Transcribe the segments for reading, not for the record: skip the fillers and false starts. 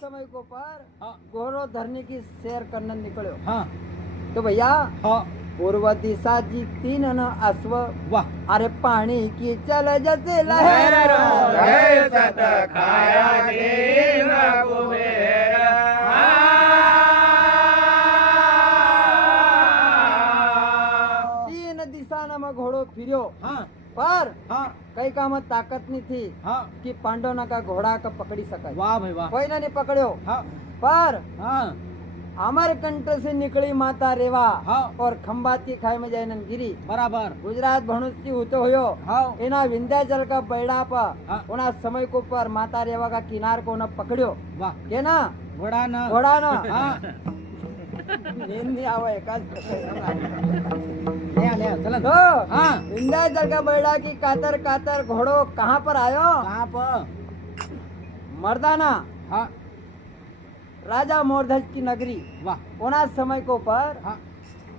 समय को पर घोड़ो धरने की सैर करने निकलो। हाँ तो भैया हाँ पूर्व दिशा जी तीन न अश्व वाह अरे पानी की चल जसे लहर तीन दिशा न में घोड़ो फिरो। हाँ पर हाँ कई काम ताकत नहीं थी हाँ कि पांडव का घोड़ा का पकड़ी सके। वाह भाई वाह कोई ना नहीं पकड़ो। हाँ पर हाँ अमरकंट से निकली माता रेवा हाँ और खंबात की खाई में जाए गिरी बराबर गुजरात भणुष्य होते हुयो हाँ इना विंध्याचल का बैड़ा पर हाँ उना समय को पर माता रेवा का किनार को न पकड़ियो वाह के ना घोड़ा ना घोड़ा ना हाँ नींद नहीं आवे ले चलो तो हाँ विंध्याचल का बैड़ा की कातर कातर घोड़ो कहाँ पर आयो कहाँ पर मर्दाना हाँ राजा मोरध्वज की नगरी वाह उना समय को पर हाँ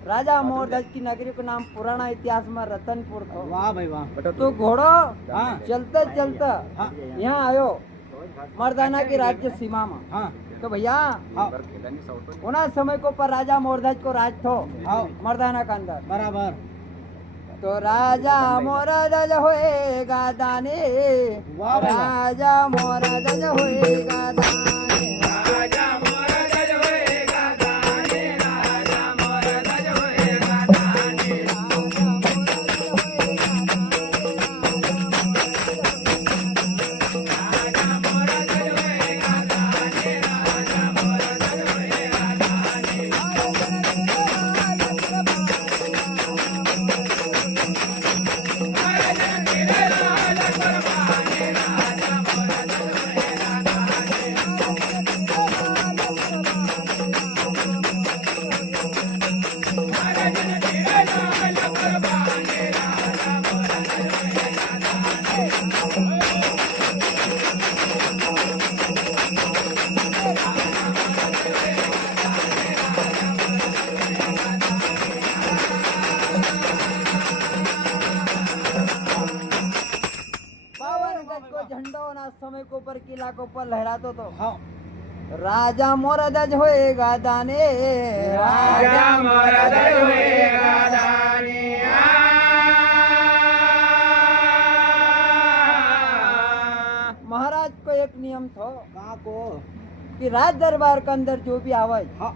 राजा मोरध्वज की नगरी का नाम पुराना इतिहास में रतनपुर था। वाह भाई वाह तो घोड़ो हाँ चलते चलते हाँ यहाँ आयो मर्दाना की राज्य सीमा में। हाँ तो भैया हाँ उना समय को पर राजा मोरध्वज को राज थो हाँ मर्दाना का अंदर। बराबर तो राजा मोरध्वज होएगा दाने वाह भाई वाह राजा मोरध्वज होएगा दाने झंडो ना समय को पर किला को पर लहरातो तो हाँ राजा मोरध्वज होएगा दाने राजा मोरध्वज होएगा दाने महाराज को एक नियम था कहाँ को कि राज दरबार के अंदर जो भी आवे हाँ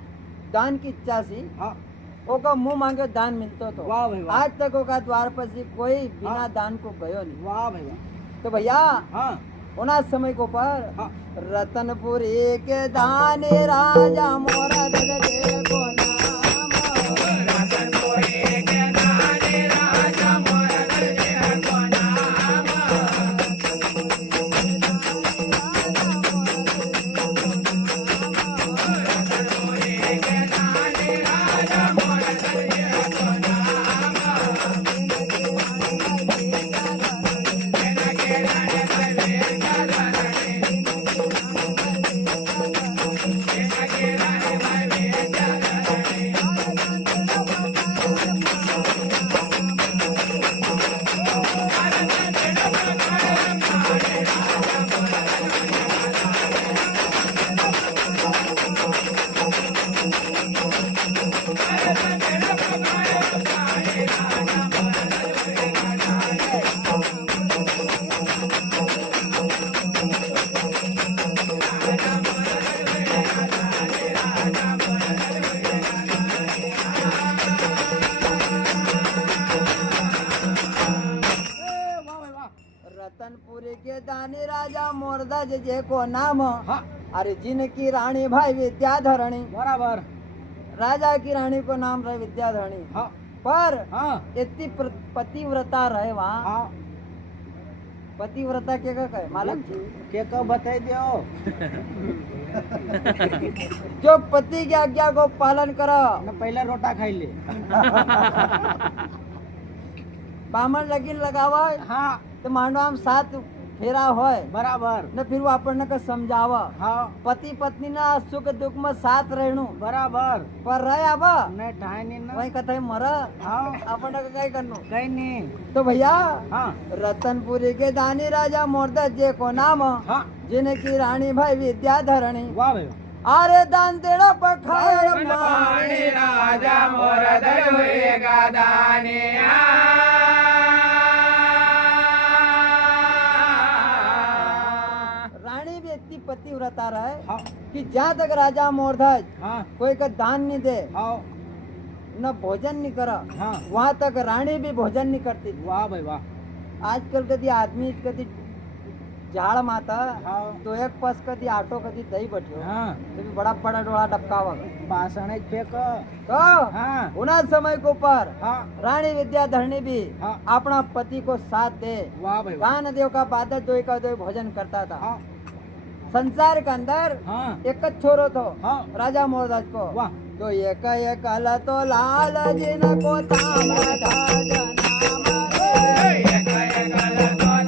दान की इच्छा सी हाँ ओका मुंह मांगे दान मिलतो तो। वाह भाई वाह आज तक ओका द्वार पर से कोई बिना हाँ। दान को गयो नहीं। वाह भाई वाह तो भैया हाँ उना समय को पर हाँ रतनपुरी के दाने राजा मोरध्वज देखो नाम रतनपुरी के दाने राजा मोरध्वज देखो नाम रतनपुरी के दाने राजा मोरध्वज देखो नाम रतनपुरी के दानी राजा मोरध्वज जे को नाम हाँ अरे जिनकी रानी भाई विद्याधरणी बराबर राजा की रानी को नाम रहे विद्याधरणी, हाँ पर हाँ इतनी पतिव्रता रहे वहाँ। हाँ पतिव्रता के का कहे मालूम छी? के को बताई दियो जो पति की आज्ञा को पालन करो। न पहले रोटा खाई ले बामण लगीन लगावा हाँ तो मांडवा में 7 फेरा होय बराबर न, फिर वो अपन का समझावा। हाँ पति पत्नी ना सुख दुख में साथ रहनु, बराबर पर रहे अब नहीं ठाए नहीं ना वही कथे मर हाँ अपन का कई करनु। कहीं नहीं तो भैया हाँ रतनपुरी के दानी राजा मोरदत जे को नाम, हाँ जिनकी रानी भाई विद्याधरणी। वाह भाई आरे दान तेरा पखार पाणी राजा मोर दर होएगा दानिया रानी भी इतनी पतिव्रता रहे हाँ कि जहाँ तक राजा मोरधज हाँ कोई का दान नहीं दे हाँ न भोजन नहीं करा, हाँ वहाँ तक रानी भी भोजन नहीं करती थी। वाह भाई वाह आजकल कदी आदमी कदी झाड़ माता हाँ तो एक पस कदी आटो कदी दही बटियो हाँ तो भी बड़ा बड़ा डोला डबकावा। बासण एक फेंक तो हाँ उना समय को पर हाँ रानी विद्याधरणी भी हाँ अपना पति को साथ दे वाह भाई वाह दान देव का बादल दो का दो भोजन करता था। हाँ संसार के अंदर हाँ एक छोरो तो हाँ राजा मोरदास को, वाह तो एक अल तो लाल जिन को ताम्र ध्वज नाम रे। एक एकल तो लाल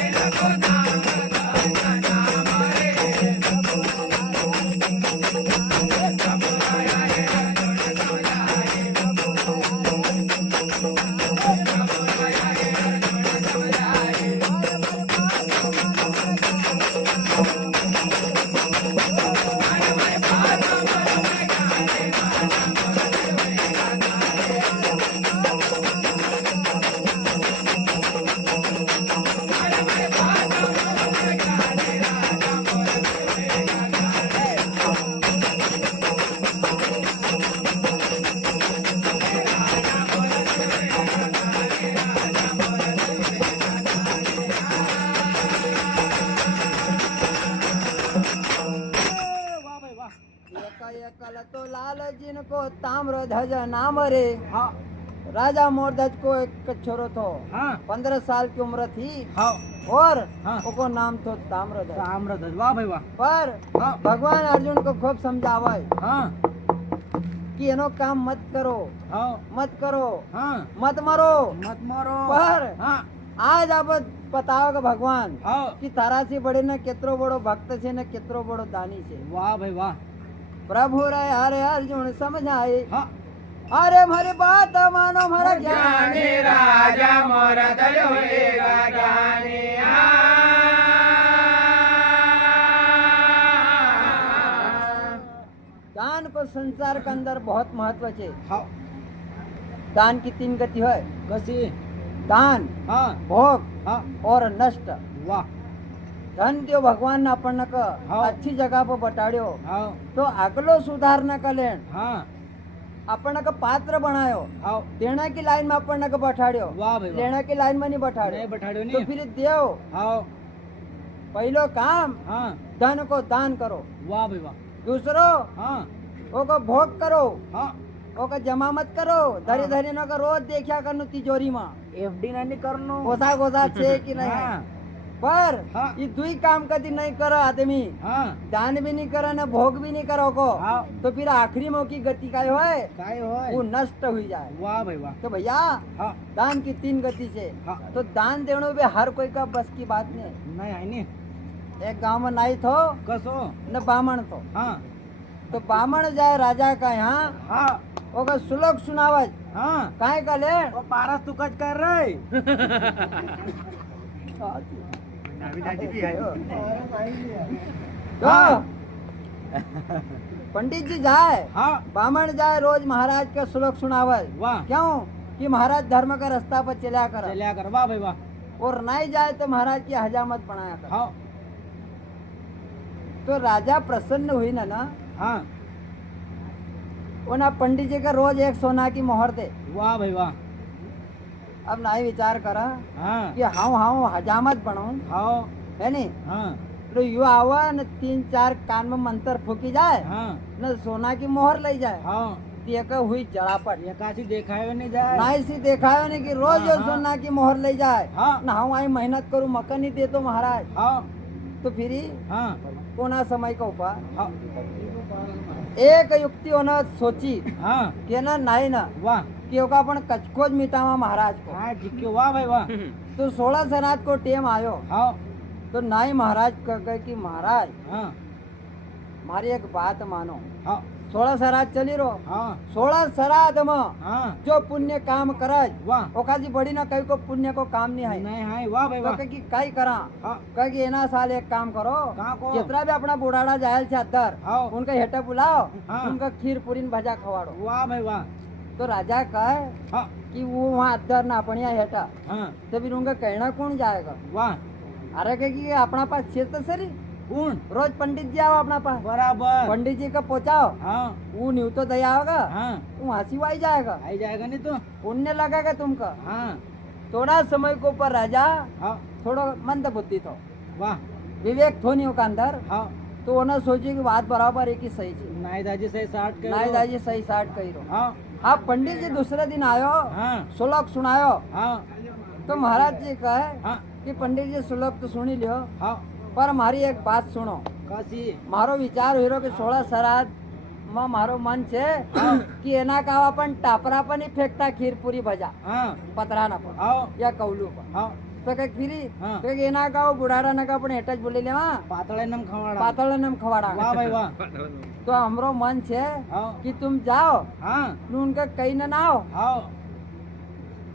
जिनको नाम ध्वज नाम रे वाह भाई वाह एक अल तो लाल जिन को ताम्र ध्वज नाम रे। हाँ राजा मोरध्वज को एक छोरो थो, हाँ 15 साल की उम्र थी हाँ और हाँ उसको नाम तो ताम्रध्वज। ताम्रध्वज वाह भाई वाह पर हाँ भगवान अर्जुन को खूब समझावे हाँ कि एनो काम मत करो, हाँ मत करो, हाँ मत मरो। मत मारो पर हाँ आज आप बताओगे भगवान हाँ कि तारा से बड़े न केतरो बड़ो भक्त से न केतरो बड़ो दानी से। वाह भाई वाह प्रभु रे हरे अर्जुन समझाए, हाँ अरे हमारी बात मानो हमारा ज्ञान। ज्ञानी राजा मोर दर होएगा ज्ञानिया दान को संसार के अंदर बहुत महत्व है। हाँ दान की 3 गति है, कसी दान, हाँ भोग हाँ और नष्ट। वाह धन दियो भगवान ने अपन को हाँ। अच्छी जगह पर बटाड़ियो हाँ तो अगलो सुधारना का लेन हाँ अपन को पात्र बनायो, हाँ देना की लाइन में अपन को बैठाड़ियो, वाह भाई वाह लेना की लाइन में नहीं नहीं बैठाड़ियो। बैठाड़ो तो नहीं फिर देव हाँ पहलो काम हाँ धन को दान करो, वाह भाई वाह दूसरो हाँ ओको भोग करो, हाँ ओको जमा मत करो, धरी धरी न को रोज देखा करनु तिजोरी में एफडी नहीं करनो गोसा गोसा छे कि नहीं। हाँ पर हाँ। ये दुई काम कदी नहीं करो आदमी, हाँ दान भी नहीं करो न भोग भी नहीं करो को, हाँ तो फिर आखिरी में की गति का होए काय वो होय नष्ट हुई जाए। वाह भाई वाह तो भैया हाँ दान की 3 गति से, हाँ तो दान देने में हर कोई का बस की बात नहीं। नहीं है नहीं एक गांव में नाई थो कसो न बामण थो, हाँ तो बामण जाए राजा का यहाँ हाँ ओका श्लोक सुनावज हाँ काहे का ले वो पारस तू कच कर रहे तो पंडित जी जाए हाँ बामण जाए रोज महाराज का श्लोक सुनावज। वाह क्यों कि महाराज धर्म का रास्ता पर चला कर, चलिया कर वाह भाई वाह और नहीं जाए तो महाराज की हजामत बनाया कर। हाँ तो राजा प्रसन्न हुई ना हाँ वो ना पंडित जी का रोज 1 सोना की मोहर दे, वाह भाई वाह अब नहीं विचार करा हाँ कि हाँ हजामत बनूं हाँ है नहीं हाँ तो यू आवा न 3-4 कान में मंत्र फूकी जाए हाँ न सोना की मोहर ले जाए हाँ तेक हुई जड़ापट ये काशी देखा है नहीं जाए ना इसी देखा है नहीं कि रोज हाँ, रोज सोना की मोहर ले जाए हाँ ना हम आई मेहनत करूँ मक्का नहीं दे तो महाराज हाँ तो फिर हाँ कोना समय का ऊपर हाँ एक युक्ति होना सोची हाँ कि ना नहीं ना वाह कि ओका अपन कचकोज मिटावा महाराज को हाँ जिक्के वाह भाई वाह तो 16 सरात को टेम आयो हाँ तो नाई महाराज कह कि महाराज हाँ मारी एक बात मानो हाँ 16 सरात चली रो हाँ 16 सरात में हाँ जो पुण्य काम करज वाह ओका जी बड़ी ना कहीं को पुण्य को काम नहीं है नहीं हाँ वाह भाई तो वाह कह कि कई करा हाँ कह कि एना साल एक काम करो कहाँ को जितना भी अपना बुढ़ाड़ा जायल छे अदर हाँ उनका हेटा बुलाओ हाँ। उनका खीर पूरी न भजा खवाड़ो वाह भाई वाह तो राजा कहे हाँ कि वो वहाँ अदर ना अपनिया हेटा हाँ तो फिर उनका कहना कौन जाएगा वाह अरे कह कि अपना पास क्षेत्र सरी कौन रोज पंडित जी आओ अपना पास बराबर पंडित जी का पहुँचाओ हाँ वो न्यू तो दया होगा हाँ वो हंसी आई जाएगा आई जाएगा नहीं तो पुण्य लगेगा तुमका हाँ थोड़ा समय को ऊपर राजा हाँ थोड़ा मंद बुद्धि थो वाह विवेक थो नहीं होगा अंदर हाँ तो उन्हें सोची कि बात बराबर है कि सही चीज नाई दाजी से 60 के नाई दाजी सही 60 कही रो हाँ अब पंडित जी दूसरे दिन आयो हाँ श्लोक सुनायो हाँ तो महाराज जी कहे हाँ कि पंडित जी श्लोक तो सुनी लियो हाँ पर हमारी एक बात सुनो काशी मारो विचार हुई रो कि 16 सराद में मारो मन छे कि एना का अपन टापरा पर नहीं फेंकता खीर पूरी भजा हाँ पतरा ना पर हाँ या कौलू पर हाँ तो कह फिरी हाँ। तो एना का वो बुढ़ाड़ा ना का अपन हेटच बोले ले पातळे नम खवाड़ा पातळ नम खवाड़ा वाह भाई वाह तो हमरो मन छे हाँ कि तुम जाओ हाँ न उनका कहीं न ना हो हाँ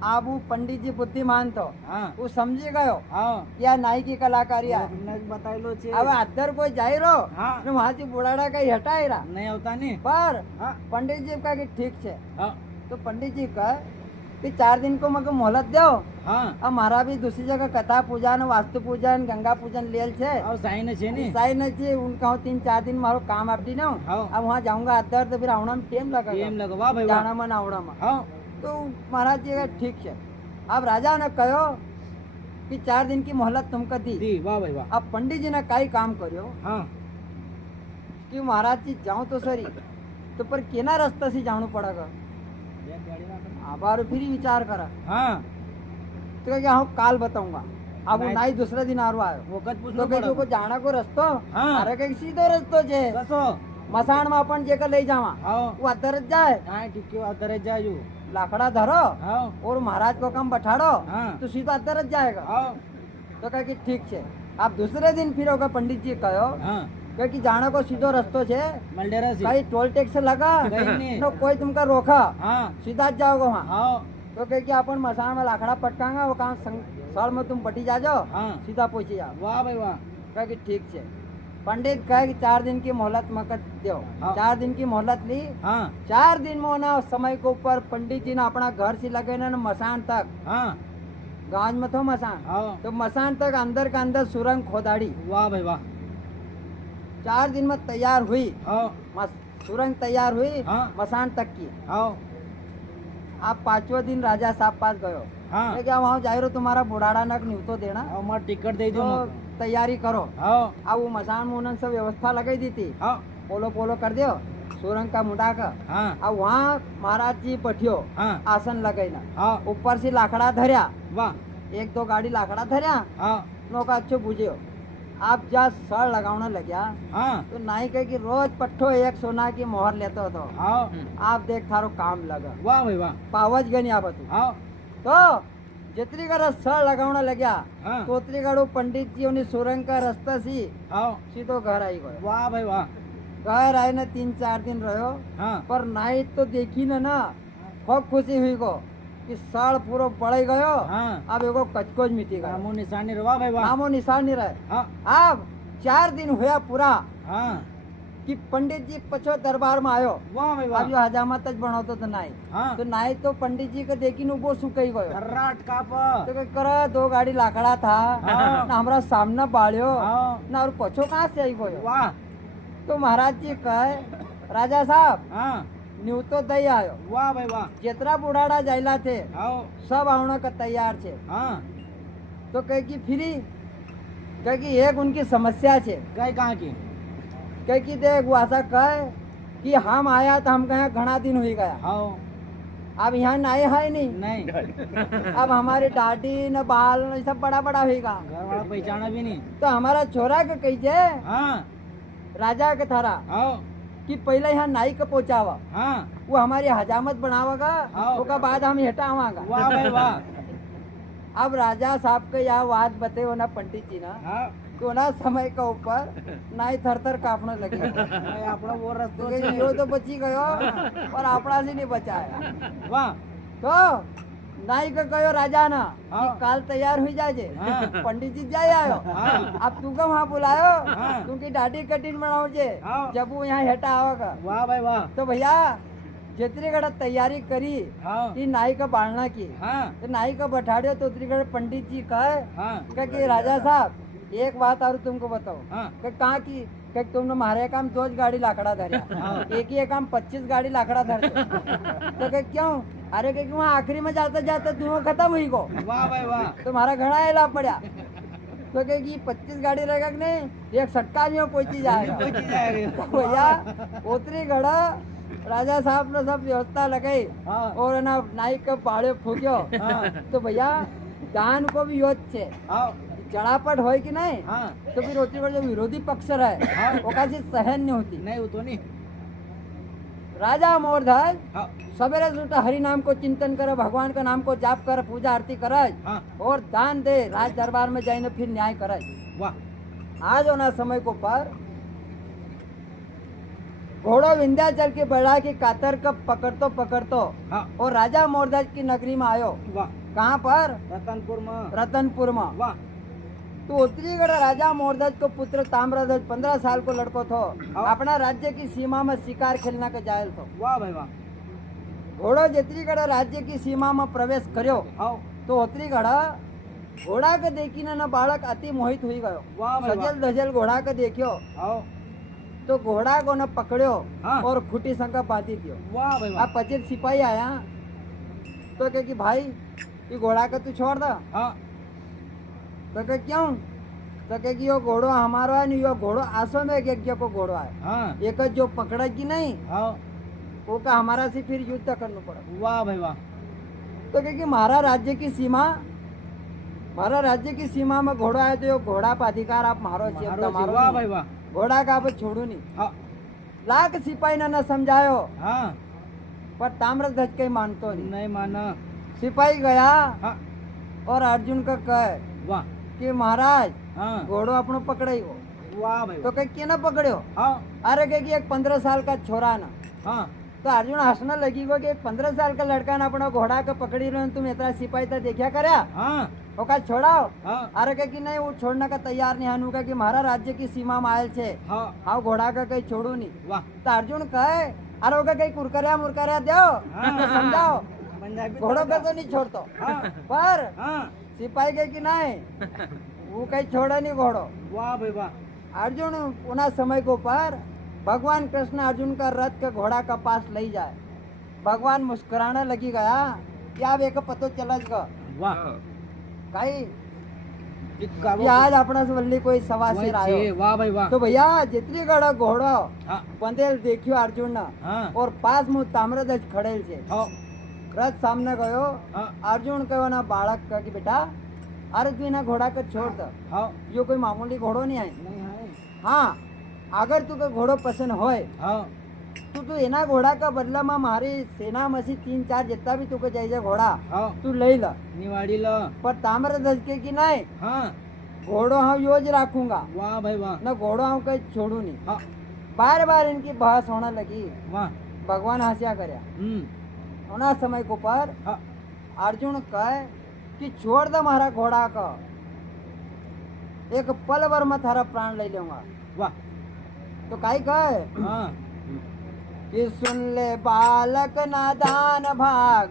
आप वो पंडित जी बुद्धिमान तो हाँ वो समझी गयो हाँ या नाई की कलाकारी है तुमने बताइलो छे अब अदर कोई जाई रो हाँ न वहाँ से बुढ़ाड़ा का हटाई रहा नहीं होता नहीं पर हाँ पंडित जी का कि ठीक छे हाँ तो पंडित जी का कि 4 दिन को मगर मोहलत दो हाँ अब मारा भी दूसरी जगह कथा पूजन वास्तु पूजन गंगा पूजन लेल छे और साई ने छे नहीं साई नहीं छे उनका 3-4 दिन मारो काम अपनी ना हाँ अब वहाँ जाऊंगा अदर तो फिर आवड़ा में टेम लगेगा टीम लगवा भाई वाह जाना मन आवड़ा में हाँ तो महाराज जी का ठीक है अब राजा ने कहो कि 4 दिन की मोहलत तुमको दी दी वाह भाई वाह अब पंडित जी ने कई काम करियो हाँ कि महाराज जी जाऊं तो सरी तो पर केना रास्ता से जाना पड़ेगा आबार फिर ही विचार करा हाँ तो क्या हाँ काल बताऊंगा अब वो नहीं। नाई दूसरे दिन आरो आयो वो कद पूछ तो कहीं को जाना को रस्तो हाँ। अरे कहीं सीधो रस्तो छे कसो मसाण में अपन जेकर ले जावा हाँ वो अदर जाए हाँ ठीक है अदर जाजू लाकड़ा धरो हाँ और महाराज को कम बैठाड़ो हाँ तो सीधा अदर जाएगा हाँ तो कह कि ठीक छे अब दूसरे दिन फिर होगा पंडित जी कहो हाँ कि जाने को सीधो रस्तो छे मलडेरा से कहीं टोल टैक्स लगा कहीं नहीं। न कोई तुमका रोका हाँ सीधा जाओगे वहाँ हाँ तो कह कि अपन मसान में लाखड़ा पटकांगा वो काम साल में तुम पटी जा जाओ हाँ सीधा पहुँची जाओ वाह भाई वाह कह कि ठीक छे पंडित कहे कि 4 दिन की मोहलत मकत दो हाँ। 4 दिन की मोहलत ली हाँ 4 दिन में ना समय के ऊपर पंडित जी ने अपना घर से लगे ना मसान तक हाँ गांव में तो मसान हाँ तो मसान तक अंदर का अंदर सुरंग खोदाड़ी वाह भाई वाह 4 दिन में तैयार हुई हाँ सुरंग तैयार हुई हाँ। मसान तक की हाँ आप 5वें दिन राजा साहब पास गयो हाँ क्या वहाँ जाहिरो तुम्हारा बुढ़ाड़ा नक न्यू तो देना और मार टिकट दे दो तो तैयारी करो हाँ अब वो मसान में उन्होंने सब व्यवस्था लगाई दी थी हाँ पोलो पोलो कर दियो सुरंग का मुंडा का हाँ अब वहाँ महाराज जी बैठियो हाँ आसन लगेना हाँ ऊपर से लाकड़ा धरिया वाह 1-2 गाड़ी लाकड़ा धरिया हाँ नौका अच्छो बुझियो आप जा सड़ लगाने लग्या हाँ तो नाई कहे कि रोज पट्ठो एक सोना की मोहर लेते हो तो हाँ आप देख थारो काम लगा वाह भाई वाह पावज गनी आप तू हाँ तो जितनी का सड़ लगाने लग्या हाँ तो उतनी गाड़ो पंडित जी उन्हें सुरंग का रास्ता सी हाँ सीधो घर आई गयो वाह भाई वाह घर आए ना 3-4 दिन रहो हाँ पर नाई तो देखी ना खूब खुशी हुई को कि साल पूरा पड़ गयो हाँ अब एगो कचकोज मिटी गयो नामो निशान नहीं रहा भाई वाह नामो निशान नहीं रहे हाँ अब 4 दिन हुआ पूरा हाँ कि पंडित जी पछो दरबार में आयो वाह भाई अब वाह जो हजामत तक बनातो तो नाई हाँ तो नाई तो पंडित जी को देखी नु वो सुकई गयो कर्राट का तो क्या करा 2 गाड़ी लाकड़ा था हाँ। ना हमारा सामने बाड़ियो हाँ ना और पछो कहाँ से आई गयो वाह तो महाराज जी कहे राजा साहब हाँ न्यूतो दई आयो वाह भाई वाह जेतरा बुढ़ाड़ा जाइला थे आओ सब आवने का तैयार छे हाँ तो कह की फिरी कह की एक उनकी समस्या छे कई कहाँ की कह की देख वो ऐसा कहे कि हम आया तो हम कहे घना दिन हुई गया आओ अब यहाँ नाए है नहीं नहीं अब हमारी दाढ़ी न बाल न सब बड़ा बड़ा होगा घर वाला पहचाना भी नहीं तो हमारा छोरा के कही हाँ राजा के थारा आओ कि पहले यहाँ नाई के पहुँचावा हाँ वो हमारी हजामत बनावेगा हाँ। उसके बाद हम हटावागा वाह भाई वाह अब राजा साहब के यहाँ बात बते ना पंडित जी ना हाँ तो ना समय के ऊपर नाई थर थर कांपने लगी भाई આપણો वो रस्तो तो છે कही, यो तो बची गयो पर अपना से नहीं बचाया वाह तो नाई के कहो राजा ना हाँ। कि काल तैयार हुई जाजे हाँ। पंडित जी जाए आयो हाँ। अब तू को वहाँ बुलायो हाँ। क्योंकि दाढ़ी कटिंग बनाओ जे हाँ। जब वो यहाँ हेटा आवेगा वाह भाई वाह तो भैया जितनी घड़ा तैयारी करी हाँ कि नाई का बाढ़ना की हाँ तो नाई का बैठाड़ियो तो उतनी घड़ा पंडित जी कहे हाँ कि राजा साहब एक बात और तुमको बताओ हाँ कि कहाँ की कि तुमने मारे काम 2 गाड़ी लाकड़ा धरिया हाँ। एक ही काम 25 गाड़ी लाकड़ा धर तो कि क्यों अरे कि वहाँ आखिरी में जाते जाते धुआं खत्म हुई को वाह भाई वाह तुम्हारा घड़ा हिला पड़ा तो कि 25 गाड़ी रहेगा कि नहीं एक सटका में कोई चीज आएगा कोई चीज आएगी। तो भैया उतरी घड़ा राजा साहब ने सब व्यवस्था लगाई हाँ। और ना नाई के पाड़े फूक्यो हाँ। तो भैया दान को भी योच छे आओ चढ़ापट होय कि नहीं हाँ तो फिर उतरी घड़ा जो विरोधी पक्ष रहे हाँ। ओका से सहन नहीं होती नहीं वो तो नहीं राजा मोरधज हाँ सवेरे से उठा हरि नाम को चिंतन करे भगवान का नाम को जाप करे पूजा आरती करे हाँ और दान दे राज दरबार में जाइने फिर न्याय करे वाह आज होना समय को पर घोड़ो विंध्याचल की बढ़ा की कातर का पकड़तो हाँ और राजा मोरधज की नगरी में आयो वाह कहाँ पर रतनपुर में रतनपुर में वाह तो उतरी गढ़ राजा मोरधज को पुत्र ताम्रध्वज 15 साल को लड़को थो हाँ। अपना राज्य की सीमा में शिकार खेलना के जायल थो वाह भाई वाह घोड़ो जितरी गढ़ राज्य की सीमा में प्रवेश कर्यो आओ तो उतरी गढ़ घोड़ा के देखी न बालक अति मोहित हुई गयो वाह भाई वाह सजल धजल घोड़ा के देखियो आओ तो घोड़ा को न पकड़ियो हाँ। और खुटी संग बांधी दियो वाह भाई वाह अब 25 सिपाही आया तो कहे कि भाई ये घोड़ा के तू छोड़ दो हाँ तो कहे क्यों तो कहे कि यो घोड़ो हमारो है नहीं यो घोड़ो आसो में एक को घोड़ो है हाँ एक जो पकड़ेगी नहीं आओ वो का हमारा से फिर युद्ध करना पड़ा वाह भाई वाह तो कहे कि मारा राज्य की सीमा में घोड़ा है तो यो घोड़ा पर अधिकार आप मारो छे, मारो मारो वाह नहीं। भाई वाह घोड़ा का आप छोड़ू नहीं हाँ लाख सिपाही ने न समझायो हाँ पर ताम्रध्वज के मानतो नहीं नहीं माना सिपाही गया हाँ और अर्जुन का कहे वाह कि महाराज हाँ घोड़ो अपनो पकड़े हो वाह भाई तो कहे के न पकड़ो हाँ अरे कहे कि एक 15 साल का छोरा ना हाँ तो अर्जुन हंसने लगी गो कि एक 15 साल का लड़का ना अपना घोड़ा के पकड़ी रहे तुम इतना सिपाही तो देखा करया हाँ ओका छोड़ाओ हाँ अरे कहे कि नहीं वो छोड़ने का तैयार नहीं हनु कि हमारा राज्य की सीमा में आयल छे हाँ हाँ घोड़ा का कहीं छोड़ू नहीं वाह तो अर्जुन कहे अरे ओका कहीं कुरकरिया मुरकरिया दो हाँ। तो समझाओ पंजाबी घोड़ों पे तो नहीं छोड़तो हाँ पर हाँ सिपाही कहे कि नहीं वो कहीं छोड़े नहीं घोड़ो वाह भाई वाह अर्जुन उना समय को पर भगवान कृष्ण अर्जुन का रथ के घोड़ा का पास ले जाए भगवान मुस्कुराने लगी गया क्या एक पतो चला वाह कहीं इक्का कि आज अपना से वल्ली कोई सवा वही सिर छे, आयो वाह भाई वाह तो भैया जितनी गड़ा घोड़ो हाँ पंदेल देखियो अर्जुन ना हाँ और पास में ताम्रध्वज खड़ेल छे हाँ रथ सामने गयो हाँ अर्जुन कहो ना बालक का कि बेटा अरे तू ना घोड़ा को छोड़ दो हाँ यो कोई मामूली घोड़ो नहीं है नहीं है हाँ अगर तू को घोड़ो पसंद होए हाँ तू एना घोड़ा का बदला में मारी सेना में से 3-4 जितना भी तुको चाहिए घोड़ा हाँ तू ले ला निवाड़ी लो पर ताम्रध्वज के कि नहीं हाँ घोड़ो हम योज रखूंगा वाह भाई वाह न घोड़ो हम कहीं छोड़ू नहीं हाँ बार बार इनकी बहस होने लगी वाह भगवान हंसिया करया होना समय को पर हाँ अर्जुन कहे कि छोड़ दो हमारा घोड़ा का एक पल भर में थारा प्राण ले लूंगा वाह तो काई कहे हाँ कि सुन ले बालक नादान भाग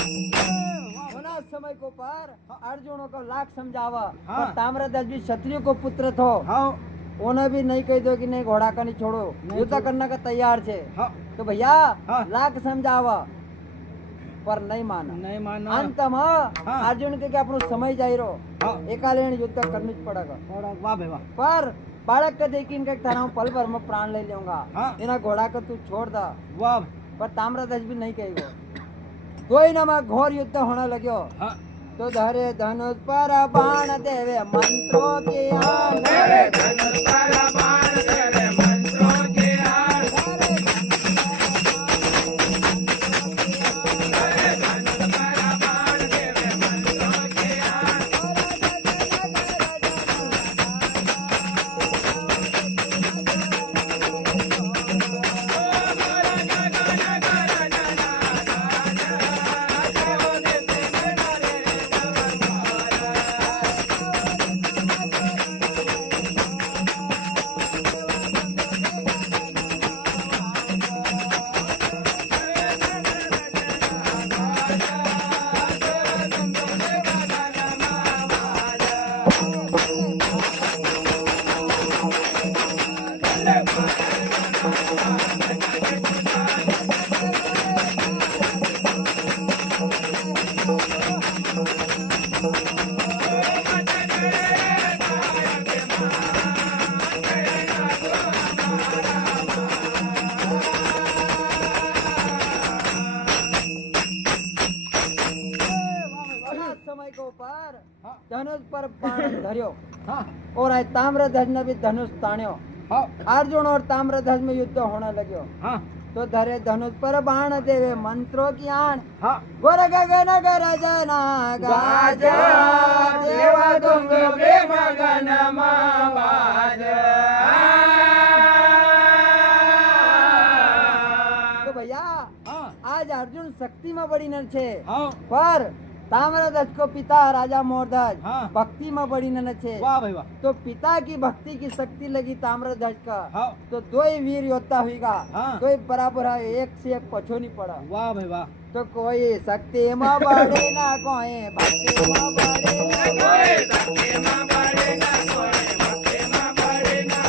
होना समय को पार अर्जुन को लाख समझावा हाँ। पर ताम्रध्वज भी क्षत्रिय को पुत्र थो हाँ उन्हें भी नहीं कह दो कि नहीं घोड़ा का नहीं छोड़ो नहीं युद्ध छोड़ो। करने का तैयार छे हाँ तो भैया हाँ। लाख समझावा पर नहीं माना नहीं माना अंत में हाँ। अर्जुन के अपनो समय जाई रो हाँ एकालेण युद्ध करनी ज पड़ेगा थोड़ा वाह भाई वाह पर बालक का देखी इनके थाना में पल भर में प्राण ले लूंगा हाँ। इना घोड़ा को तू छोड़ दा वाह पर ताम्रध्वज भी नहीं कहेगो तो ही ना घोर युद्ध होने लग्यो हाँ तो धरे धनुष पर बाण देवे मंत्रों के आन तेरे धनुष पर बाण तेरे मंत्रों के आन तेरे धनुष पर बाण तेरे मंत्रों के आन समय को पार हाँ। धनुष पर बाण धर्यो हाँ और आए ताम्रध्वज ने भी धनुष ताण्यो हाँ अर्जुन और ताम्रध्वज में युद्ध होने लग्यो हाँ तो धरे धनुष पर बाण देवे मंत्रों की आन हाँ गोर गगन गरजना गाजा देवा तुंग प्रेम गनमा बाज तो भैया हाँ आज अर्जुन शक्ति में बड़ी नर छे हाँ पर ताम्रध्वज को पिता राजा मोरध्वज हाँ। भक्ति में बड़ी नर छे वाह भाई वाह तो पिता की भक्ति की शक्ति लगी ताम्रध्वज का हाँ तो दो ही वीर योद्धा हुईगा हाँ। दो ही बराबर है एक से एक पछो नहीं पड़ा वाह भाई वाह तो कोई शक्ति में बड़े ना कोई भक्ति में बड़े ना कोई सत्य में बड़े ना कोई भक्ति में बड़े ना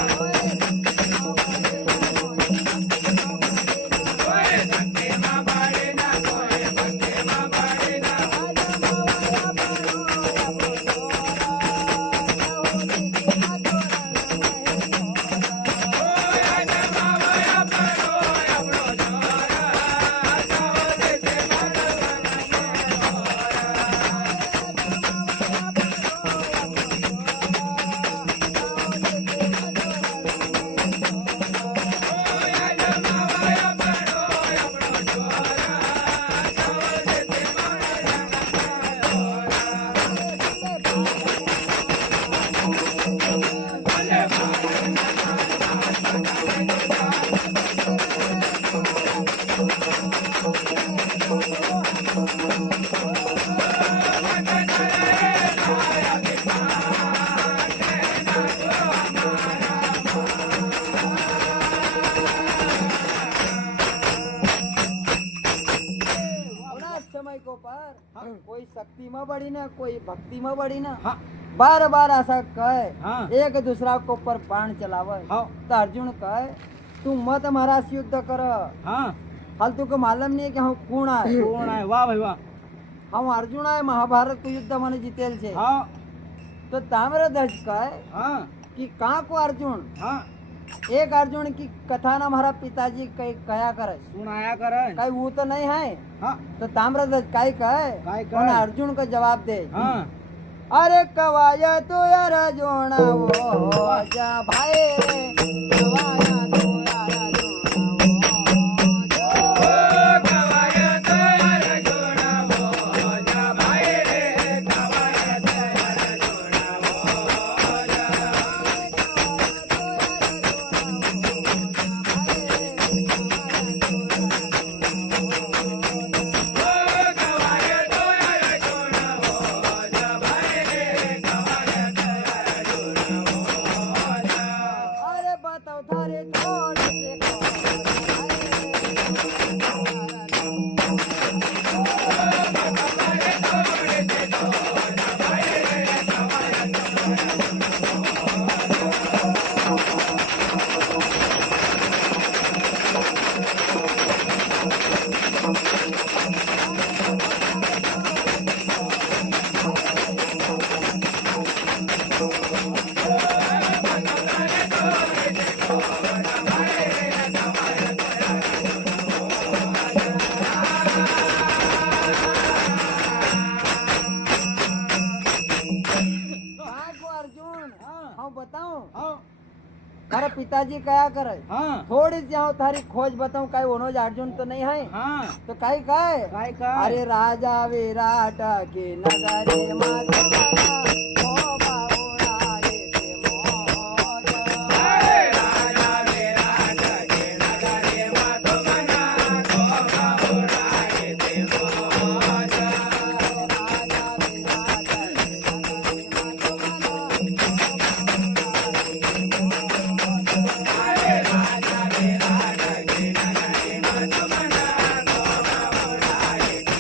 कोई सत्य में बड़े ना कोई भक्ति में बड़े ना समय को पार हाँ। कोई शक्ति में बड़ी ना कोई भक्ति में बड़ी ना हाँ बार बार ऐसा कहे हाँ। एक दूसरा को पर बाण चलावे हाँ। तो अर्जुन कहे तू मत हमारा से युद्ध कर हाँ हाल तुमको मालूम नहीं है कि हम कौन है कौन है वाह भाई वाह हम अर्जुन है महाभारत को युद्ध मैंने जीतेल छे हाँ तो ताम्रध्वज कहे हाँ कि कहाँ को अर्जुन हाँ एक अर्जुन की कथा ना हमारा पिताजी कया करे सुनाया करे कहीं वो तो नहीं है हाँ तो ताम्रध्वज काई कहे काई कहे? उन्हें अर्जुन को जवाब दे हाँ अरे कवाया तो यार जोना वो जा भाई रे कवाया तो यार अरे पिताजी क्या करे हाँ थोड़ी सी यहाँ थारी खोज बताऊं काय ओनोज अर्जुन तो नहीं है हाँ तो काय काय काय काय अरे राजा विराट की नगरी माधवना शोभा उडाले ते मोज. अरे राजा विराट के नगरी मधुबना शोभा उडाले ते मोज. राजा विराट की नगरी माधवना अरे राजा विराट के नगरी मधुबना शोभा उडाले ते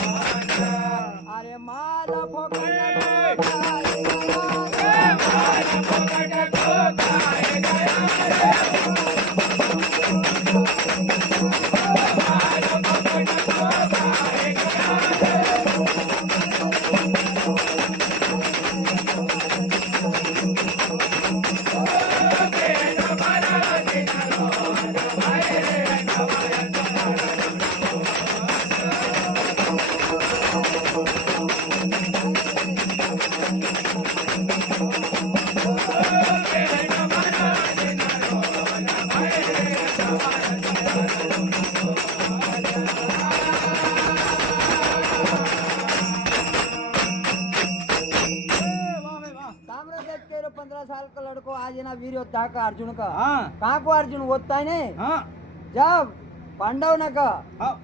मोज. अरे माल फोकट फुकट ठोकाय गया ताम्रध्वज के 15 साल का लड़को आज ना वीर योद्धा का अर्जुन का हाँ कहाँ को अर्जुन होता है ने हाँ जब पांडव ने का हाँ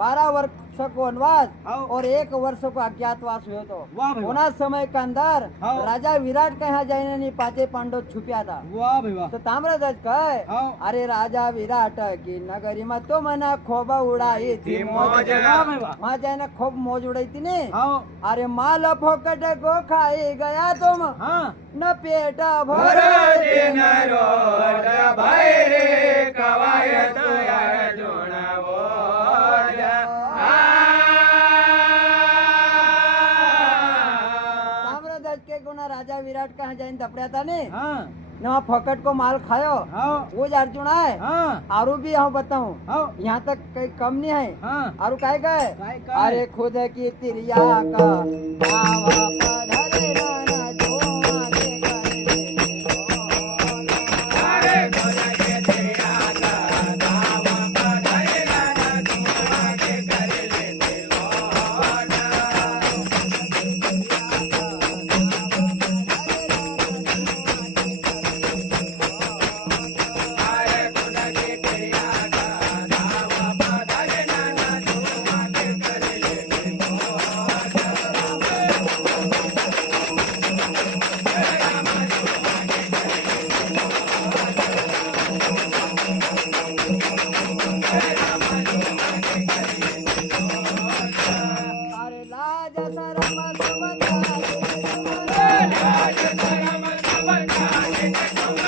12 वर्ष को वनवास हाँ। और 1 वर्ष को अज्ञातवास हुए तो वाह भाई वाह होना समय के अंदर हाँ। राजा विराट के यहाँ जाने नहीं पाते पांडव छुपिया था वाह भाई वाह तो ताम्रध्वज कहे हाँ। अरे राजा विराट की नगरी में तो मना खोब उड़ाई थी मौज. वाह भाई वाह वहाँ जाने खूब मौज उड़ाई थी ने हाँ अरे माल फोकट को खाई गया तुम हाँ न पेट भर भर दिन रोज भैरे कवायत अर्जुन बोल. ताम्रध्वज के गुना राजा विराट कहाँ जाइन दपड़िया था ने हाँ न वहाँ फोकट को माल खायो हाँ वो ज अर्जुन आए हाँ आरू भी यहाँ बताऊं हाँ यहाँ तक कहीं कम नहीं है हाँ आरू काय गए काय काय? अरे खुद की तिरिया का आवा पधरे राना जोआ के अरे खुद के तेरा का दावा पधरे राना धुआं के कर लेते लौट. अरे खुद के तेरा का दावा पधरे राना धुआं के कर लेते लौट. अरे लाज शरम सब लाज शरम सब जाने तुम्हारा.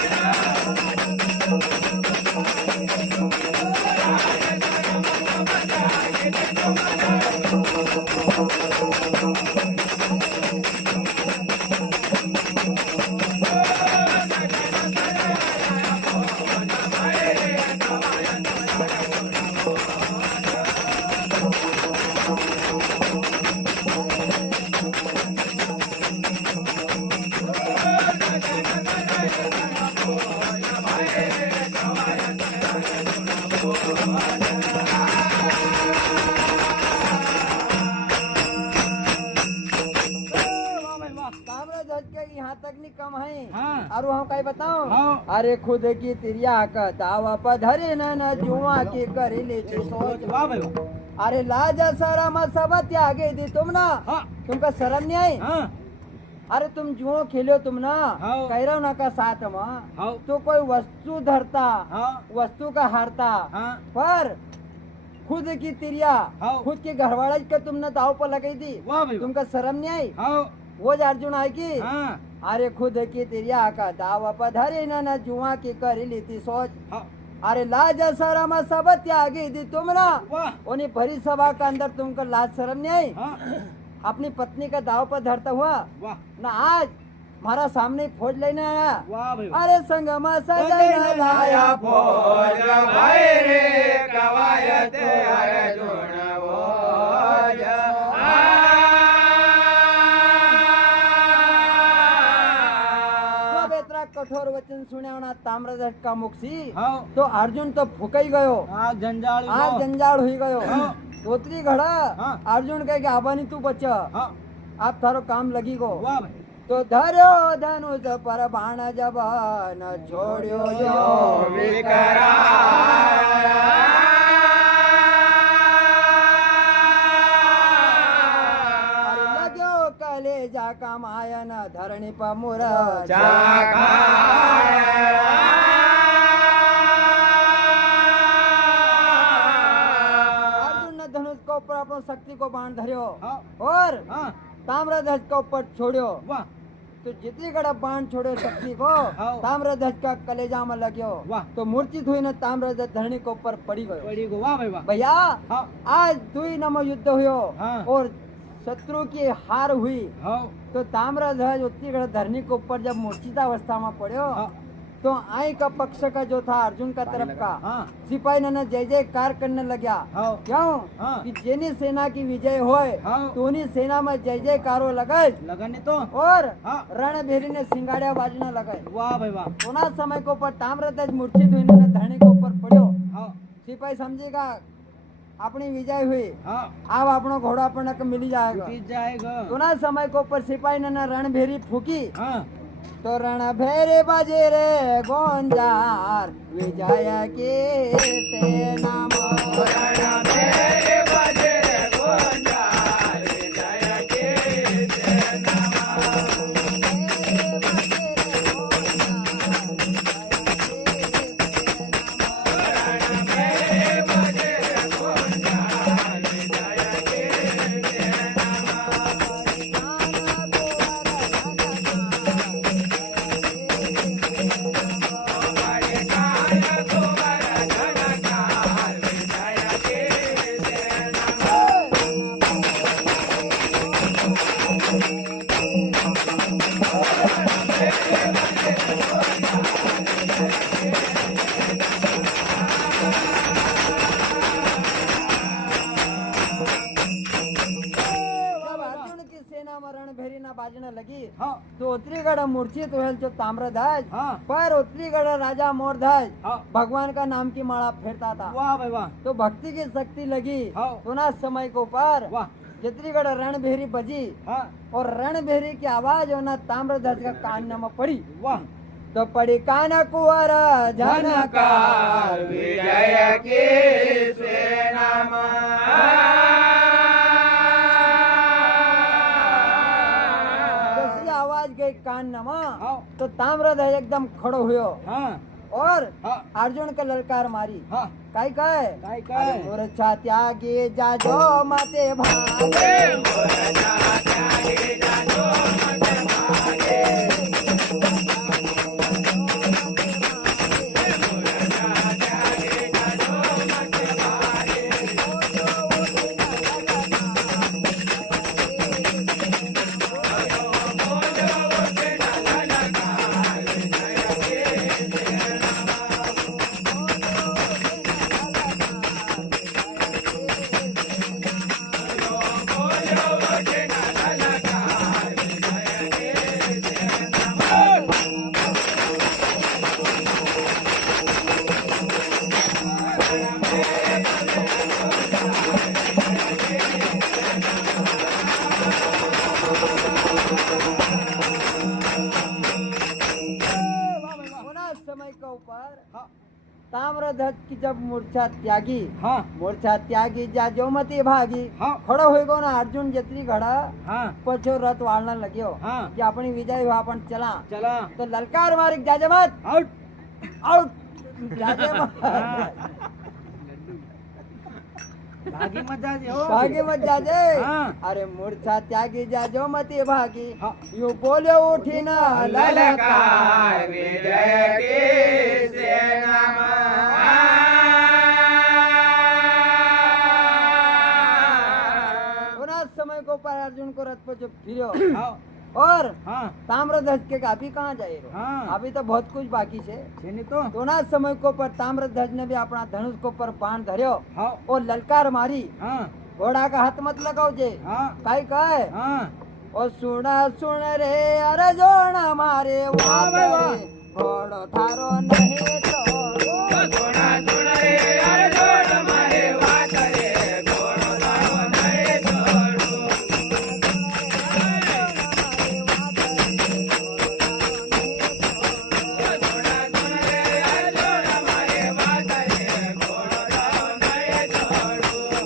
वाह भाई वाह ताम्रध्वज के यहाँ तक नहीं कम है हाँ और हम काय बताऊं हाँ। अरे खुद की तिरिया का दावा पधरे न जुआ की करी लेती सोच वाह भाई वाह अरे लाज शरम सब त्यागे दी तुम ना हाँ तुमका शर्म नहीं आई हाँ अरे तुम जुओ खेलो तुम ना हाँ। कह रहे हो ना का साथ में हाँ तो कोई वस्तु धरता हाँ वस्तु का हारता हाँ पर खुद की तिरिया हाँ। खुद की घरवाड़ा के तुमने दाव पर लगाई दी वाह भाई वाह तुमका शर्म नहीं आई हाँ वो जो अर्जुन आई की हाँ अरे खुद की तिरिया का दाव पधरे न जुआ की करी लेती सोच हाँ अरे लाज शरम सब त्यागी दी तुम ना वाह उन्हीं भरी सभा के अंदर तुमको लाज शर्म नहीं आई हाँ अपनी पत्नी का दाव पर धरता हुआ वाह ना आज मारा सामने फौज लेने आया वाह भाई वाह। अरे संग में सजन लाया लाया फौज भाई रे कवायत अर्जुन भोज जब इतना कठोर वचन सुना ताम्रध्वज का मुखी हाँ तो अर्जुन तो फुकाई गयो आ जंजाल आ जंजाल हुई गयो हाँ। तोतरी घड़ा हाँ। अर्जुन कहे कि आबानी तू बचा हाँ आप थारो काम लगी गो वाह भाई तो धर्यो धनुष पर बाण जब न छोड़्यो जो विकराल अरे लग्यो कलेजा का मायन धरणी पर मुर अर्जुन ने धनुष को ऊपर अपनो शक्ति को बाण धर्यो हाँ और हाँ ताम्रध्वज को ऊपर छोड़्यो वाह तो जितनी गड़ा बाण छोड़ो शक्ति को हाँ। ताम्रध्वज का कलेजा में लग्यो वाह। तो मूर्छित हुई न ताम्रध्वज धरणी के ऊपर पड़ी गयो बड़ी गो वाह भाई वाह भैया हाँ आज दुई नमो युद्ध हुयो हाँ। और शत्रु की हार हुई हाँ तो ताम्रध्वज उतनी गड़ा धरणी के ऊपर जब मूर्छित अवस्था में पड़्यो हाँ तो आई का पक्ष का जो था अर्जुन का तरफ का हाँ सिपाही ने जय जयकार करने लगा हाँ क्यों हाँ। कि जेनी सेना की विजय होए हाँ। तो उन्हीं सेना में जय जयकारो लगाए लगन तो और हाँ रणभेरी ने सिंगाड़िया बाजना लगाए वाह भाई वाह पुनः समय के ऊपर ताम्रध्वज मूर्छित हुई ने धरणी के ऊपर पड़्यो हाँ सिपाही समझेगा अपनी विजय हुई हाँ अब अपनो घोड़ा अपन को मिल जाएगा टूट जाएगा पुनः समय के ऊपर सिपाही ने रणभेरी फूकी हाँ तो रणभेरी बजे रे गोंजार विजय के सेना जब अर्जुन की सेना में रणभेरी ना बाजने लगी हाँ तो उत्तरीगढ़ मूर्छित हुए जो ताम्रध्वज हाँ पर उत्तरीगढ़ राजा मोरध्वज हाँ भगवान का नाम की माला फेरता था वाह भाई वाह तो भक्ति की शक्ति लगी हाँ पुनः समय के ऊपर वाह चित्रीगढ़ रणभेरी बजी हाँ और रणभेरी की आवाज होना ताम्रध्वज का कान में पड़ी वाह तो पड़ी कान कुंवर झनकार झनकार विजय की सेना जैसी आवाज गई कान में हाँ तो ताम्रध्वज एकदम खड़ो हुयो हाँ और हाँ अर्जुन के ललकार मारी हाँ काय काय काय काय मूर्छा त्यागी जाजो माते भागे पुनः समय के ऊपर हाँ ताम्रध्वज की जब मूर्छा त्यागी हाँ मूर्छा त्यागी जा जोमती भागी हाँ खड़ो हो गयो ना अर्जुन जत्री घड़ा हाँ पछो रथ वाળને लग्यो हाँ कि अपनी विजय हुआ अपन चला चला तो ललकार मारी जाजे मत आउट आउट जाजे मत भागी मत जाजे हो भागे मत जाजे हाँ। अरे मूर्छा त्यागी जा जोमती भागी हाँ यू बोले उठी ना ललकार ललकार विजय की सेना पुनः समय को पर अर्जुन को रथ पर जो फिरो हाँ और हाँ ताम्रध्वज के अभी कहाँ जाए हाँ अभी तो बहुत कुछ बाकी छे छेनी तो तो ना समय को पर ताम्रध्वज ने भी अपना धनुष को पर बाण धर्यो हाँ और ललकार मारी हाँ घोड़ा का हाथ मत लगाओ जे हाँ काई कहे हाँ ओ सुन सुन रे अरे जोण मारे वाह भाई वाह। घोड़ो थारो नहीं छोड़ो सोना सुन रे अरे जोड़ मारे वात रे घोड़ो थारो नहीं छोड़ो सोना सुन रे अरे जोड़ मारे वात रे घोड़ो थारो नहीं छोड़ो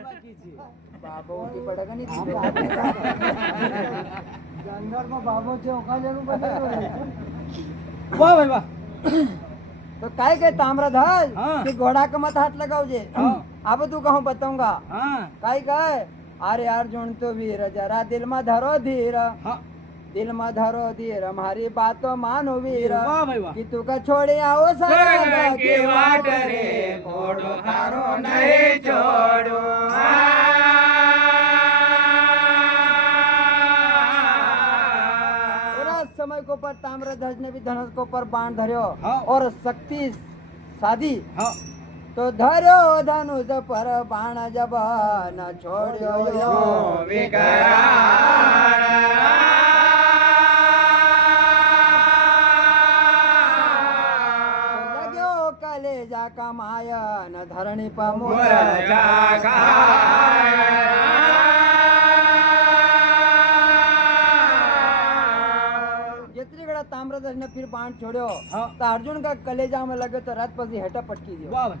बाबो की पड़ेगा नहीं जंगल में बाबो से ओखा जरूर वाह भाई वाह तो काय के ताम्रध्वज हाँ। कि घोड़ा का मत हाथ लगाओ जे हाँ। अब तू कहूँ बताऊंगा हाँ काय कहे अरे अर्जुन तो वीर जरा दिल में धरो धीर हाँ दिल में धरो धीर हमारी बात तो मानो वीर वाह भाई वाह कि तू का छोड़े आओ स्वर्ग की वाट रे घोड़ो थारो नहीं छोड़ो पूरा समय को पर ताम्रध्वज ने भी धनुष को पर बाण धर्यो हाँ। और शक्ति साधी हाँ तो धर्यो धनुष पर बाण जब न छोड़्यो यो लग्यो कलेजा कमायन धरणी पर जितनी गड़ा ताम्रध्वज ने फिर बाण छोड़्यो हाँ। तो अर्जुन का कलेजा में लगे तो रथ पर हेठा पटकी दियो वाह भाई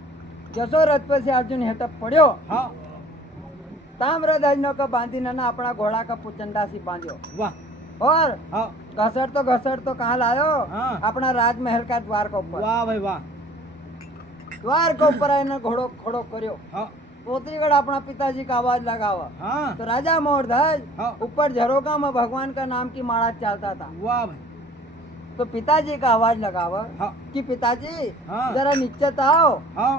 जसो रथ पर से अर्जुन हेठा पड़्यो हाँ ताम्रध्वज नो का बांधी ना अपना घोड़ा का पुचंडा सी बांध्यो वाह और हाँ घसर तो कहाँ लायो हाँ। अपना राजमहल का द्वार के ऊपर वाह भाई वाह द्वार के ऊपर आने घोड़ो खड़ो करियो हाँ पोतरीगढ़ अपना पिताजी का आवाज लगावा हाँ तो राजा मोरध्वज हाँ। ऊपर झरोका में भगवान का नाम की माला चलता था वाह भाई तो पिताजी का आवाज लगावा हाँ कि पिताजी हाँ। जरा नीचे तो आओ हाँ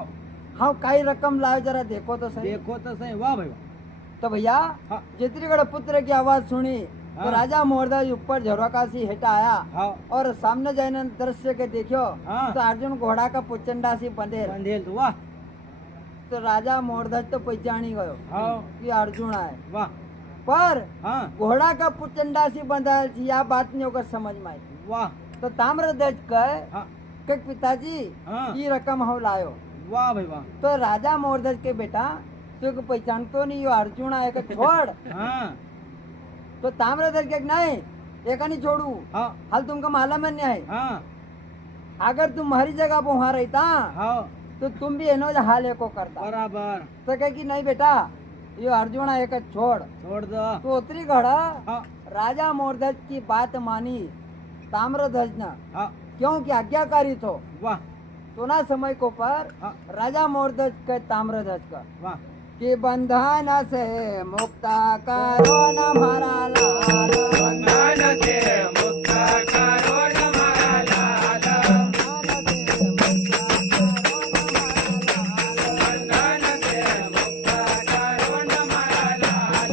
हाँ कई रकम लाओ जरा देखो तो सही देखो तो सही वाह भाई वाह तो भैया हाँ जितरीगढ़ पुत्र की आवाज सुनी तो हाँ। राजा मोरध्वज ऊपर झरोका सी हेठा आया हाँ और सामने जाने दृश्य के देखियो हाँ। तो अर्जुन घोड़ा का पुचंडा सी बंधे बंधेल तो वाह तो राजा मोरध्वज तो पहचानी गयो हाँ कि अर्जुन आए वाह पर हाँ घोड़ा का पुचंडा सी बंधा थी या बात नहीं होकर समझ में आई वाह तो ताम्रध्वज कहे हाँ कि पिताजी हाँ ये रकम हो लायो वाह भाई वाह तो राजा मोरध्वज के बेटा तो पहचान तो नहीं यो अर्जुन आए के छोड़ हाँ तो ताम्रध्वज के नहीं एक नहीं छोड़ू हाँ हाल तुमको मालूम है नहीं है हाँ अगर तुम हरी जगह पर वहाँ रहता हाँ तो तुम भी एनो हाल एको करता बराबर तो कहे कि नहीं बेटा ये अर्जुन एक छोड़ छोड़ दो तो उतरी घड़ा हाँ राजा मोरध्वज की बात मानी ताम्रध्वज ने हाँ क्योंकि आज्ञाकारी तो वाह तो ना समय को पर हाँ राजा मोरध्वज के ताम्रध्वज का वाह कि बंधन से मुक्ता करो न हमारा लाल बंधन से मुक्त करो हमारा लाल बंधन से मुक्त करो हमारा लाल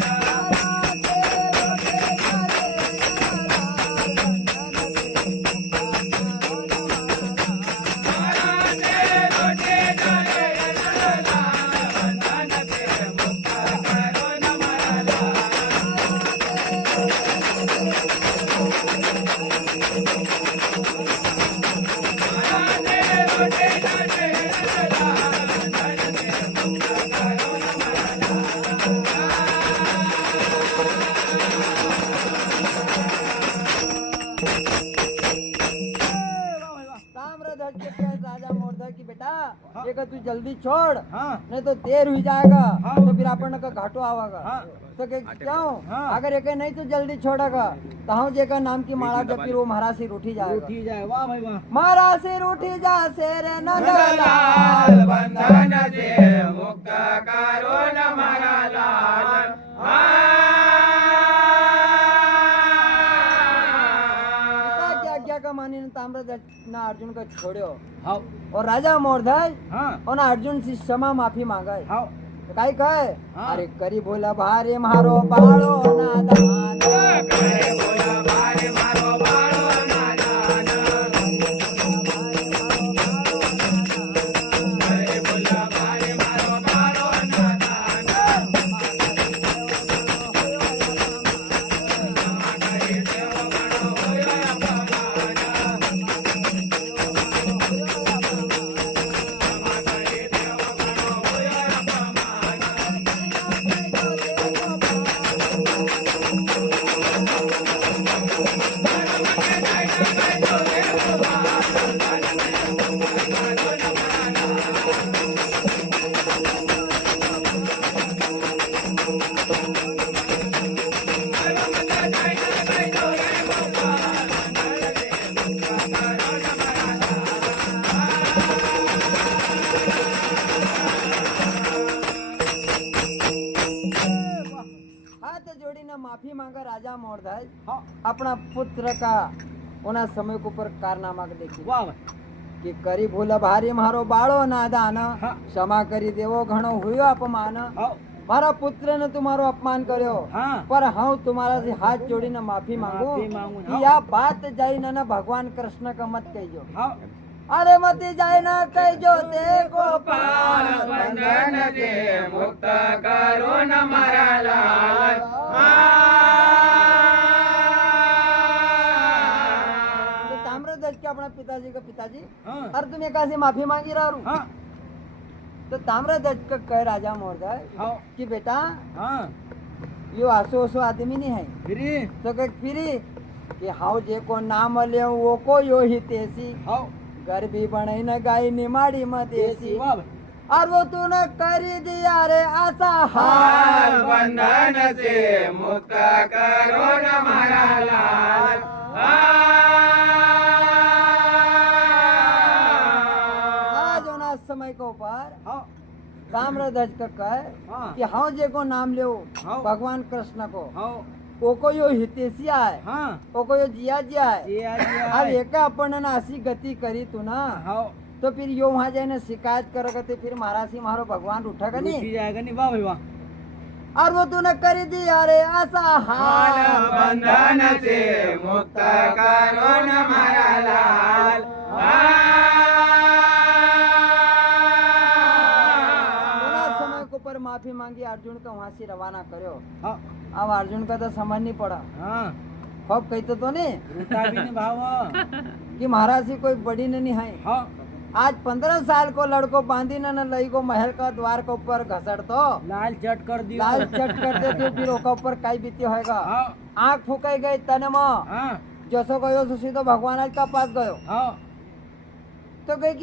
ताम्रध्वज के कहे राजा मोरध्वज की बेटा ये का तू जल्दी छोड़, हाँ नहीं तो देर हुई जाएगा, हाँ। तो फिर अपन का घाटो आवागा। हाँ। तो के क्यों हाँ। अगर एक नहीं तो जल्दी छोड़ेगा तो हम जे का नाम की मारा जब फिर वो महाराज सिर उठी जाएगा। उठी जाए वाह भाई वाह महाराज सिर उठी जा शेर नंदलाल लाल बंधन से मुक्त करो न हमारा लाल क्या क्या का मानी ने ताम्रध्वज ना अर्जुन को छोड़ो हाँ और राजा मोरध्वज हाँ और ना अर्जुन से क्षमा माफी मांगे। हाँ तो काई कहे हाँ। अरे करी बोला भारे मारो बाड़ो नादान करे बोला बारे मारो बारो ना जाना करे बोला बारे मारो बारो ना जाना करे देव बड़ो होयो हाथ जोड़ीने माफी मांगा राजा मोरध्वज हाँ अपना पुत्र का उना समय को पर कारनामा के देखी वाह भाई कि करी भूल भारी मारो बाड़ो नादान हाँ। क्षमा करी देवो घणो हुयो अपमान हाँ मारा पुत्र ने तुम्हारो अपमान कर्यो हाँ पर हाँ तुम्हारा से हाथ जोड़ीने माफी मांगू माफी मांगू, कि हाँ। या बात जाई ना भगवान कृष्ण का मत कहियो। हाँ अरे मत जाए ना कहियो देखो पाल बंधन से मुक्त करो न हमारा लाल तो ताम्रध्वज के अपना पिताजी का पिताजी हाँ अरे तुम एक माफी मांगी रहा रू। हाँ तो ताम्रध्वज का कह राजा मोरध्वज हाँ कि बेटा हाँ यो आसो ओसो आदमी नहीं है फिरी तो कह फिरी कि हाउ जे को नाम ले वो को यो ही तेसी हाँ घर भी बने न गाय निमाड़ी मत देसी वाह भाई और वो तूने करी दिया रे आशा पाल हाल बंधन से मुक्त करो न हमारा लाल आज होना समय के ऊपर हाँ ताम्रध्वज का कह हाँ कि हाउ जे को नाम ले हाँ। भगवान कृष्ण को हाँ वो को यो हितेशिया है हाँ वो को यो जिया जिया है ये आज ये अब आए। एक अपन ने ऐसी गति करी तू ना हाँ तो फिर यो वहाँ जाए शिकायत करोगे तो फिर महाराज ही मारो भगवान उठेगा उठी नहीं जाएगा नहीं वाह भाई वाह और वो तूने करी दी अरे आशा पाल हाल बंधन से मुक्त करो न हमारा लाल थोड़ा समय को पर माफी मांगी अर्जुन का वहाँ से रवाना करो। हाँ अब अर्जुन का तो समझ नहीं पड़ा हाँ खूब कहते तो नहीं रुका भी नहीं भाव कि महाराज जी कोई बड़ी नहीं है। हाँ आज 15 साल को लड़को बांधी न लई को महल का द्वार के ऊपर घसड़ तो लाल चट कर दियो लाल चट करते थे फिर ओका ऊपर काई बीती होएगा हाँ आँख फुकाई गई तन में हाँ जसो गयो सो सीधो भगवान का पास गयो हाँ तो कहे कि